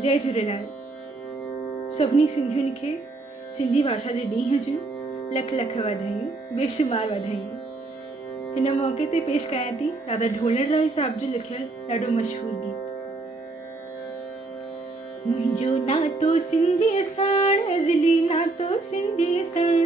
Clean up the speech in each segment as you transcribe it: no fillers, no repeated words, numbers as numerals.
जय झूलेलाल। सभिनी सिंधियुनि खे सिंधी भाषा जे ॾींहं जूं लख लख वाधायूं, बेशुमार वाधायूं। हिन मौक़े ते पेश कयां थी दादा ढोलर राय साहिब जो लिखियल ॾाढो मशहूरु गीत। मुंहिंजो नातो सिंधी साण, अज़ली नातो सिंधी साण।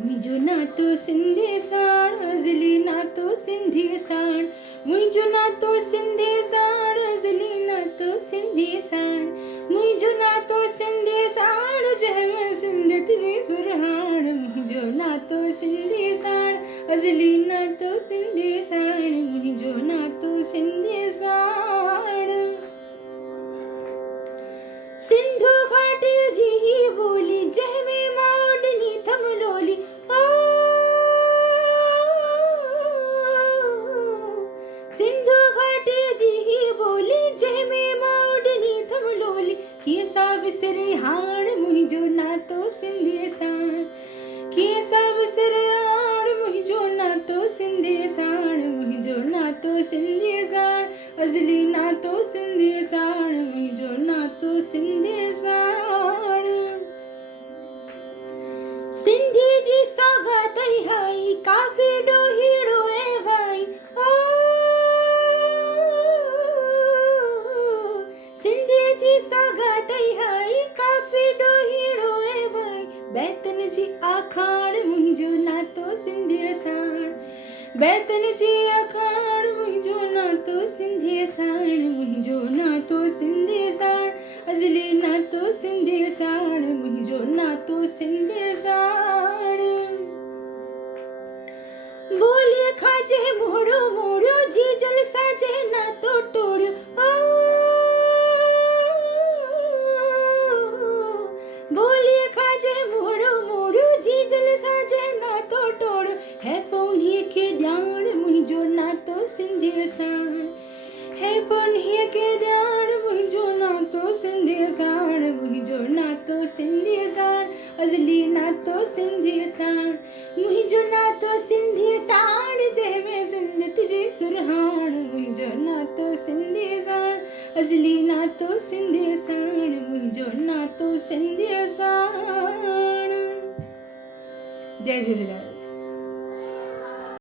मुंहिंजो नातो सिंधी साण, अज़ली नातो सिंधी साण। मुंहिंजो नातो सिंधी साण, अज़ली नातो सिंधी साण। मुंहिंजो नातो सिंधी साण, जंहिंमें सिंधियत जी सुरहाण। मुंहिंजो नातो सिंधी साण, अज़ली नातो सिंधी साण। मुंहिंजो नातो सिंधी साण। सिंधु घाटी जी ही बोली, जंहिंमें माउडनी थम लोली। ओ सिंधु घाटी जी ही बोली, जंहिंमें माउडनी थम लोली। कीअं सा विसरे हाण मुंहिंजो नातो सिंधी साण। कीअं सा विसरे हाण मुंहिंजो नातो सिंधी साण। मुंहिंजो नातो सिंधी साण, अज़ली नातो सिंधी साण। मुंहिंजो नातो सिंधी साण। सिंधी जी सौगात हाई, काफ़ी ॾोहीड़ो ऐं भाई। ओ सिंधी जी सौगात हाई, काफ़ी ॾोहीड़ो ऐं भाई। बैतन जी आखाण मुंहिंजो नातो सिंधी साण। बैतन जी आखाण मुंहिंजो नातो सिंधी साण। मुंहिंजो नातो सिंधी साण, अज़ली नातो सिंधी साण। मुंहिंजो नातो सिंधी साण। बोलीअ खां जंहिं मोड़ियो मोड़ियो, जी जल सां जंहिं नातो टोड़ियो। बोलीअ खां जंहिं मोड़ियो मोड़ियो, जी जल सां जंहिं नातो टोड़ियो। है फ़ोनीअ खे ॼाण मुंहिंजो नातो सिंधी साण। है फ़ोनीअ खे ॼाण मुंहिंजो नातो सिंधी साण। मुंहिंजो नातो सिंधी साण, अज़ली नातो सिंधी साण। मुंहिंजो नातो सिंधी साण, जंहिंमें सिंधियत जी सुरहाण। मुंहिंजो नातो सिंधी साण, अज़ली नातो सिंधी साण। मुंहिंजो नातो सिंधी साण। जय झूलेलाल।